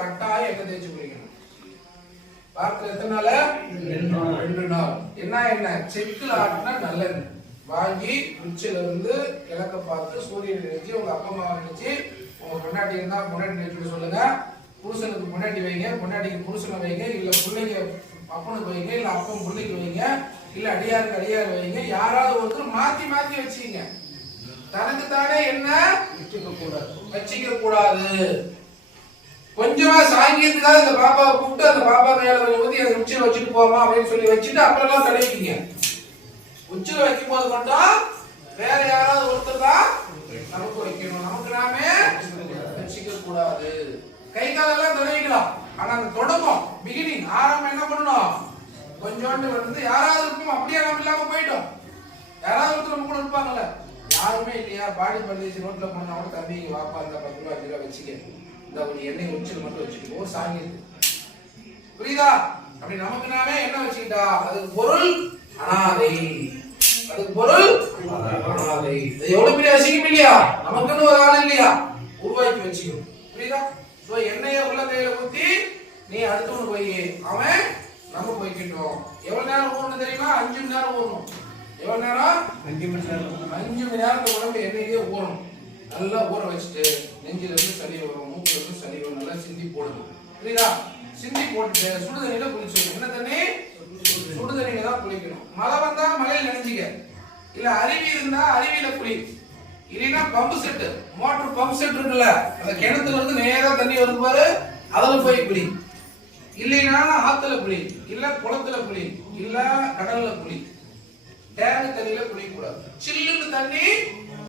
கட்டாயம் எண்ணெய் தேய்ச்சி குளிக்கணும். வாரத்துல எத்தனை நாள்? 2 நாள். என்ன செக்குல ஆட்டினா நல்லெண்ணெய் வாங்கி உச்சில இருந்து கிழக்க பார்த்து சூரியன் நினைச்சு உங்க அப்பா அம்மா நினைச்சு உங்க பொண்டாட்டி இருந்தா பொண்டாட்டி நினைச்சு சொல்லுங்க. புருஷனுக்கு பொண்டாட்டி வைங்க, பொண்டாட்டிக்கு புருஷனை வைங்க, இல்ல பிள்ளைங்க அப்பனுக்கு வைங்க, இல்ல அப்பன் பிள்ளைக்கு வைங்க, இல்ல அடியாருக்கு அடியார் வைங்க. யாராவது ஒருத்தர் மாத்தி மாத்தி வச்சுக்கீங்க. தனக்கு தானே என்ன வச்சுக்க கூடாது. கொஞ்சமா சாங்கியத்துக்காக இந்த பாப்பாவை கூப்பிட்டு அந்த பாப்பா மேல கொஞ்சம் ஊத்தி அந்த உச்சில வச்சுட்டு போமா அப்படின்னு சொல்லி வச்சுட்டு அப்புறம் தடவிக்கிங்க. உச்சில வைக்கும் போது மட்டும் வேற யாராவது ஒருத்தர் தான் நமக்கு வைக்கணும். நமக்கு நாமே வச்சுக்க கூடாது. கை காலெல்லாம் தடவிக்கலாம். ஆனா அந்த தொடக்கம் பிகினிங் ஆரம்பம் என்ன பண்ணணும்? கொஞ்சோண்டு வந்து யாராவது இருக்கும். அப்படியே நம்ம இல்லாம போயிட்டோம். யாராவது ஒருத்தர் நம்ம கூட இருப்பாங்கல்ல. யாருமே இல்லையா? பாடி பண்டிகை ரோட்ல போனா கூட தம்பி வாப்பா இந்த 10 ரூபா 5 ரூபா வச்சுக்க, இந்த ஒரு எண்ணெய் உச்சில மட்டும் வச்சுட்டு ஒரு சாங்கியது. புரியுதா? அப்படி நமக்கு நாமே என்ன வச்சுக்கிட்டா அதுக்கு பொருள் அனாதை. அதுக்கு பொருள் அனாதை. இது எவ்வளவு பெரிய அசிங்கம் இல்லையா? நமக்குன்னு ஒரு ஆள் இல்லையா? உருவாக்கி வச்சுக்கணும். புரியுதா? சோ எண்ணெயை உள்ள கையில ஊத்தி நீ அடுத்தவனு போய் அவன் நம்ம போய்கிட்டோம். எவ்வளவு நேரம் ஊறணும் தெரியுமா? 5 மணி நேரம் ஊறணும். எவ்வளவு நேரம்? 5 மணி நேரம். 5 மணி நேரம் உடம்பு எண்ணெயிலே ஊறணும். நல்லா ஊற வச்சுட்டு நெஞ்சில இருந்து சளி வரும், மூக்குல இருந்து சளி வரும், நல்லா சிந்தி போடணும். புரியுதா? சிந்தி போட்டுட்டு சுடுதண்ணில குளிச்சுக்கணும். என்ன தண்ணி? சுடுதண்ணில தான் குளிக்கணும். மழை வந்தா மழையில நினைஞ்சிக்க, இல்ல அருவி இருந்தா அருவியில குளி, இல்லைன்னா pump set motor pump set இருக்குல்ல, அந்த கிணத்துல இருந்து நேரா தண்ணி வருது பாரு, அதுல போய் குளி. இல்லைன்னா ஆத்துல குளி, இல்ல குளத்துல குளி, இல்ல கடல்ல குளி. டேங்க் தண்ணியில குளிக்க கூடாது. சில்லுன்னு தண்ணி